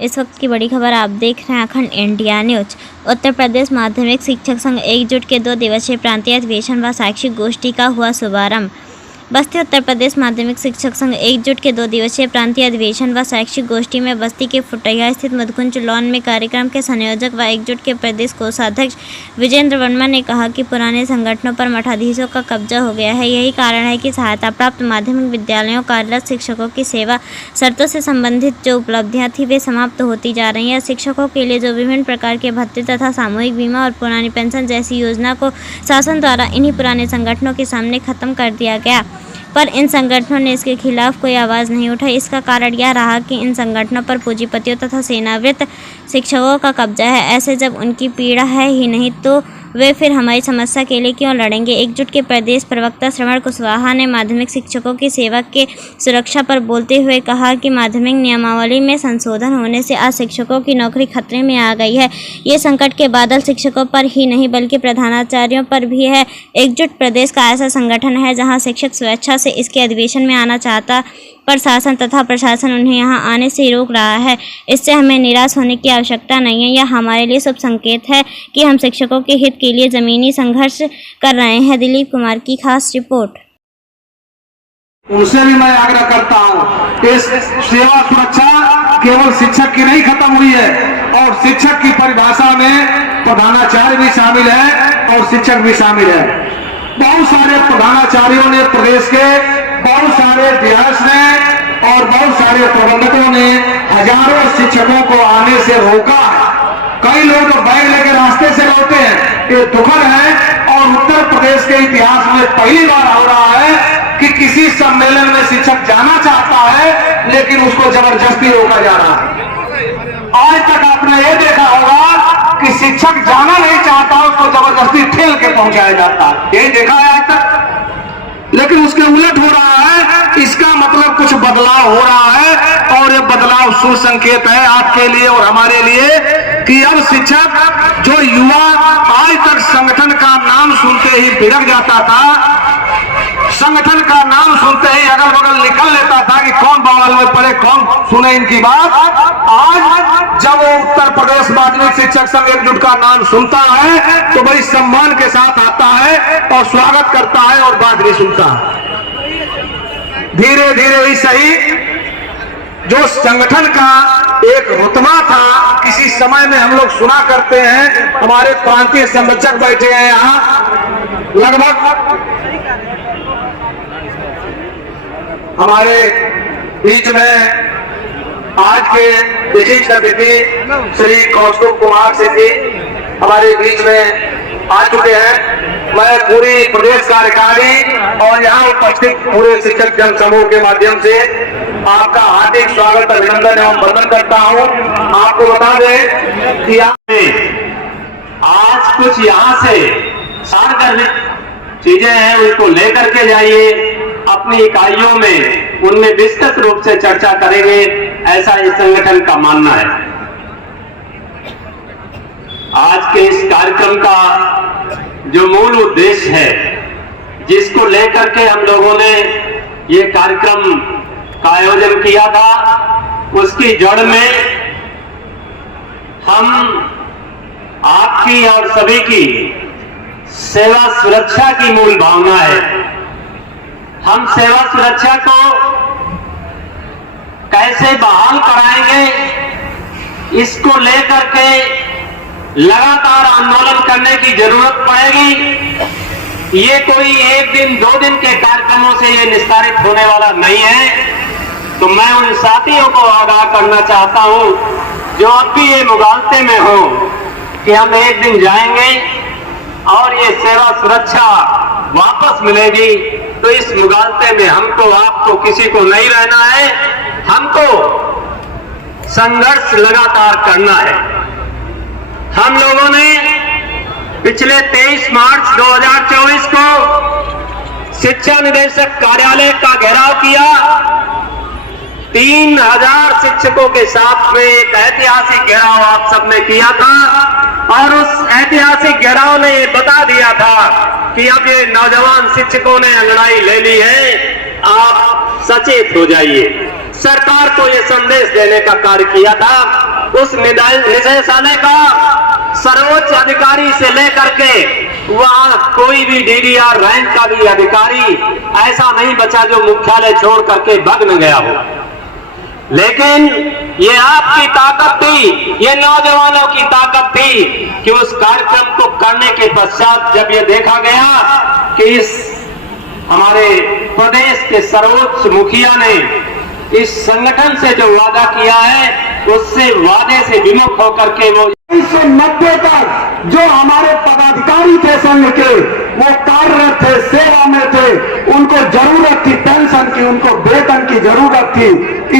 इस वक्त की बड़ी खबर आप देख रहे हैं अखंड इंडिया न्यूज। उत्तर प्रदेश माध्यमिक शिक्षक संघ एकजुट के 2 दिवसीय प्रांतीय अधिवेशन व शैक्षिक गोष्ठी का हुआ शुभारंभ। बस्ती उत्तर प्रदेश माध्यमिक शिक्षक संघ एकजुट के 2 दिवसीय प्रांतीय अधिवेशन व शैक्षिक गोष्ठी में बस्ती के फुटैया स्थित मधुकुंज लॉन में कार्यक्रम के संयोजक व एकजुट के प्रदेश कोषाध्यक्ष विजेंद्र वर्मा ने कहा कि पुराने संगठनों पर मठाधीशों का कब्जा हो गया है। यही कारण है कि सहायता प्राप्त माध्यमिक विद्यालयों कार्यरत शिक्षकों की सेवा शर्तों से संबंधित जो उपलब्धियां थी वे समाप्त होती जा रही हैं। शिक्षकों के लिए जो विभिन्न प्रकार के भत्ते तथा सामूहिक बीमा और पुरानी पेंशन जैसी योजना को शासन द्वारा इन्हीं पुराने संगठनों के सामने खत्म कर दिया गया, पर इन संगठनों ने इसके खिलाफ कोई आवाज़ नहीं उठाई। इसका कारण यह रहा कि इन संगठनों पर पूंजीपतियों तथा सेवानिवृत्त शिक्षकों का कब्जा है। ऐसे जब उनकी पीड़ा है ही नहीं तो वे फिर हमारी समस्या के लिए क्यों लड़ेंगे। एकजुट के प्रदेश प्रवक्ता श्रवण कुशवाहा ने माध्यमिक शिक्षकों की सेवा के सुरक्षा पर बोलते हुए कहा कि माध्यमिक नियमावली में संशोधन होने से आज शिक्षकों की नौकरी खतरे में आ गई है। ये संकट के बादल शिक्षकों पर ही नहीं बल्कि प्रधानाचार्यों पर भी है। एकजुट प्रदेश का ऐसा संगठन है जहाँ शिक्षक स्वेच्छा से इसके अधिवेशन में आना चाहता पर शासन तथा प्रशासन उन्हें यहाँ आने से रोक रहा है। इससे हमें निराश होने की आवश्यकता नहीं है। यह हमारे लिए शुभ संकेत है कि हम शिक्षकों के हित के लिए जमीनी संघर्ष कर रहे हैं। दिलीप कुमार की खास रिपोर्ट। उनसे भी मैं आग्रह करता हूँ, इस सेवा सुरक्षा केवल शिक्षक की नहीं खत्म हुई है और शिक्षक की परिभाषा में प्रधानाचार्य भी शामिल है और शिक्षक भी शामिल है। बहुत सारे प्रधानाचार्यों ने प्रदेश के, बहुत सारे अध्यक्ष ने और बहुत सारे प्रबंधकों ने हजारों शिक्षकों को आने से रोका है। कई लोग तो बैग लेकर रास्ते से लौटे हैं। ये दुखद है और उत्तर प्रदेश के इतिहास में पहली बार हो रहा है कि किसी सम्मेलन में शिक्षक जाना चाहता है लेकिन उसको जबरदस्ती रोका जा रहा है। आज तक आपने ये देखा होगा कि शिक्षक जाना नहीं चाहता, उसको जबरदस्ती ठेल के पहुंचाया जाता है। यही देखा है आज तक, लेकिन उसके उलट हो रहा है। इसका मतलब कुछ बदलाव हो रहा है और ये बदलाव शुभ संकेत है आपके लिए और हमारे लिए कि अब शिक्षक, जो युवा आज तक संगठन का नाम सुनते ही बिरक जाता था, संगठन का नाम सुनते ही अगल बगल निकल लेता था कि कौन बवाल में पड़े, कौन सुने इनकी बात, आज जब वो उत्तर प्रदेश माध्यमिक शिक्षक संघ एकजुट का नाम सुनता है तो बड़ी सम्मान के साथ आता है और स्वागत करता है और बात भी सुनता है। धीरे धीरे ही सही, जो संगठन का एक रुतबा था किसी समय में हम लोग सुना करते हैं, हमारे प्रांतीय संरक्षक बैठे हैं यहाँ, लगभग हमारे बीच में आज के विशिष्ट अतिथि श्री कौस्तुभ कुमार सिंह जी हमारे बीच में आ चुके हैं। मैं पूरी प्रदेश कार्यकारिणी और यहाँ उपस्थित पूरे शिक्षक जन समूह के माध्यम से आपका हार्दिक स्वागत, अभिनंदन एवं वंदन करता हूँ। आपको बता दें कि आज कुछ यहाँ से सार्वजनिक चीजें हैं, उनको लेकर के जाइए अपनी इकाइयों में, उनमें विस्तृत रूप से चर्चा करेंगे, ऐसा इस संगठन का मानना है। आज के इस कार्यक्रम का जो मूल उद्देश्य है, जिसको लेकर के हम लोगों ने ये कार्यक्रम का आयोजन किया था, उसकी जड़ में हम आपकी और सभी की सेवा सुरक्षा की मूल भावना है। हम सेवा सुरक्षा को कैसे बहाल कराएंगे, इसको लेकर के लगातार आंदोलन करने की जरूरत पड़ेगी। ये कोई 1 दिन 2 दिन के कार्यक्रमों से ये निस्तारित होने वाला नहीं है। तो मैं उन साथियों को आगाह करना चाहता हूं जो अब भी ये मुगालते में हो कि हम एक दिन जाएंगे और ये सेवा सुरक्षा वापस मिलेगी, तो इस मुगालते में हमको, आपको, किसी को नहीं रहना है। हमको संघर्ष लगातार करना है। हम लोगों ने पिछले 23 मार्च 2024 को शिक्षा निदेशक कार्यालय का घेराव किया। 3000 शिक्षकों के साथ में एक ऐतिहासिक घेराव आप सबने किया था और उस ऐतिहासिक घेराव ने ये बता दिया था कि अब ये नौजवान शिक्षकों ने अंगड़ाई ले ली है, आप सचेत हो जाइए, सरकार को ये संदेश देने का कार्य किया था। उस निदेशालय का सर्वोच्च अधिकारी से लेकर के वहां कोई भी डीडीआर रैंक का भी अधिकारी ऐसा नहीं बचा जो मुख्यालय छोड़ करके भाग न गया हो। लेकिन ये आपकी ताकत थी, ये नौजवानों की ताकत थी कि उस कार्यक्रम को करने के पश्चात जब ये देखा गया कि इस हमारे प्रदेश के सर्वोच्च मुखिया ने इस संगठन से जो वादा किया है उससे वादे से विमुख होकर के वो 1990 तक जो हमारे पदाधिकारी थे संघ के, वो कार्यरत थे, सेवा में थे, उनको जरूरत थी पेंशन की, उनको वेतन की जरूरत थी,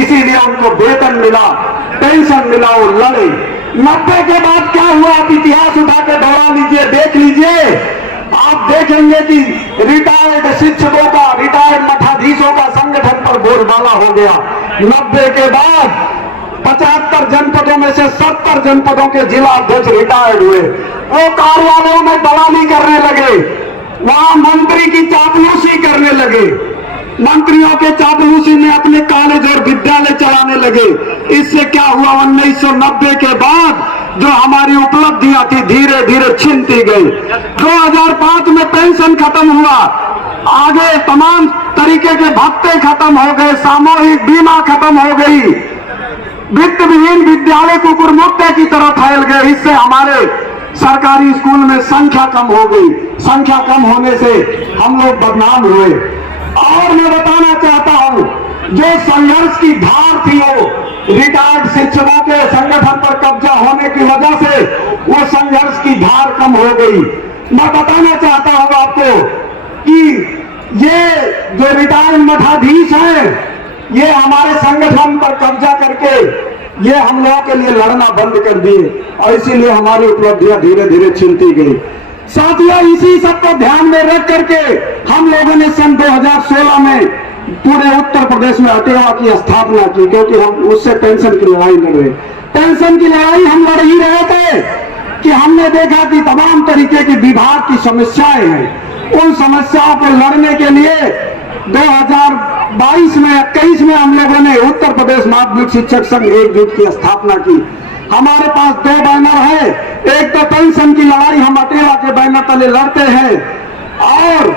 इसीलिए उनको वेतन मिला, पेंशन मिला, वो लड़े। 90 के बाद क्या हुआ, आप इतिहास उठा के दोहरा लीजिए, देख लीजिए, आप देखेंगे कि रिटायर्ड शिक्षकों का, रिटायर्ड मठाधीशों का संगठन पर बोलबाला हो गया। 90 के बाद 75 जनपदों में से 70 जनपदों के जिला अध्यक्ष रिटायर्ड हुए। वो कार्यालयों में दलाली करने लगे, वहां मंत्री की चापलूसी करने लगे, मंत्रियों के चापलूसी में अपने कॉलेज और विद्यालय चलाने लगे। इससे क्या हुआ, 1990 के बाद जो हमारी उपलब्धियां थी धीरे धीरे छिनती गई। 2005 में पेंशन खत्म हुआ, आगे तमाम तरीके के भत्ते खत्म हो गए, सामूहिक बीमा खत्म हो गई, वित्त विहीन विद्यालय कुकुरमुत्ते की तरह फैल गए। इससे हमारे सरकारी स्कूल में संख्या कम हो गई। संख्या कम होने से हम लोग बदनाम हुए। और मैं बताना चाहता हूं, जो संघर्ष की धार थी वो रिटायर्ड शिक्षकों के संगठन पर कब्जा होने की वजह से वो संघर्ष की धार कम हो गई। मैं बताना चाहता हूं आपको कि ये जो रिटायर्ड मठाधीश हैं, ये हमारे संगठन पर कब्जा करके ये हम लोगों के लिए लड़ना बंद कर दिए और इसीलिए हमारी उपलब्धियां धीरे धीरे छिनती गई। साथियों, इसी सब को ध्यान में रख करके हम लोगों ने सन 2016 में पूरे उत्तर प्रदेश में अटेवा की स्थापना की, क्योंकि हम उससे पेंशन की लड़ाई लड़ रहे। पेंशन की लड़ाई हम लड़ ही रहे थे कि हमने देखा कि तमाम तरीके की विभाग की समस्याएं हैं। उन समस्याओं को लड़ने के लिए 2022 में 21 में हम लोगों ने उत्तर प्रदेश माध्यमिक शिक्षक संघ एकजुट की स्थापना की। हमारे पास 2 बैनर है, एक तो पेंशन की लड़ाई हम अटेवा के बैनर तले लड़ते हैं और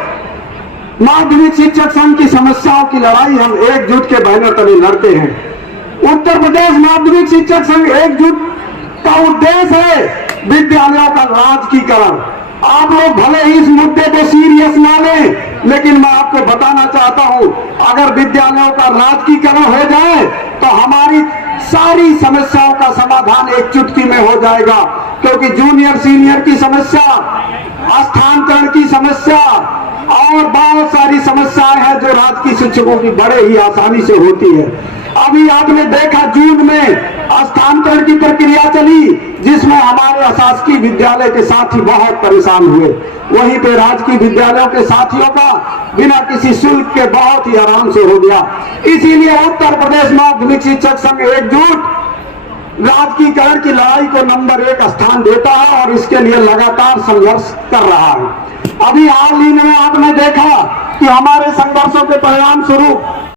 माध्यमिक शिक्षक संघ की समस्याओं की लड़ाई हम एकजुट के बैनर तले लड़ते हैं। उत्तर प्रदेश माध्यमिक शिक्षक संघ एकजुट का उद्देश्य है विद्यालयों का राजकीकरण। आप लोग भले ही इस मुद्दे को सीरियस ना लें, लेकिन मैं आपको बताना चाहता हूं, अगर विद्यालयों का राजकीकरण हो जाए तो हमारी सारी समस्याओं का समाधान एक चुटकी में हो जाएगा। क्योंकि जूनियर सीनियर की समस्या, स्थानांतरण की समस्या और बहुत सारी समस्याएं हैं जो राजकीय शिक्षकों की बड़े ही आसानी से होती है। अभी आपने देखा जून में स्थानांतरण की प्रक्रिया चली, जिसमें हमारे अशासकीय विद्यालय के साथी बहुत परेशान हुए। वहीं पे राजकीय विद्यालयों के साथियों का बिना किसी शुल्क के बहुत ही आराम से हो गया। इसीलिए उत्तर प्रदेश माध्यमिक शिक्षक संघ एकजुट राजकीकरण की लड़ाई को नंबर 1 स्थान देता है और इसके लिए लगातार संघर्ष कर रहा है। अभी हाल ही में आपने देखा कि हमारे संघर्षों के परिणाम स्वरूप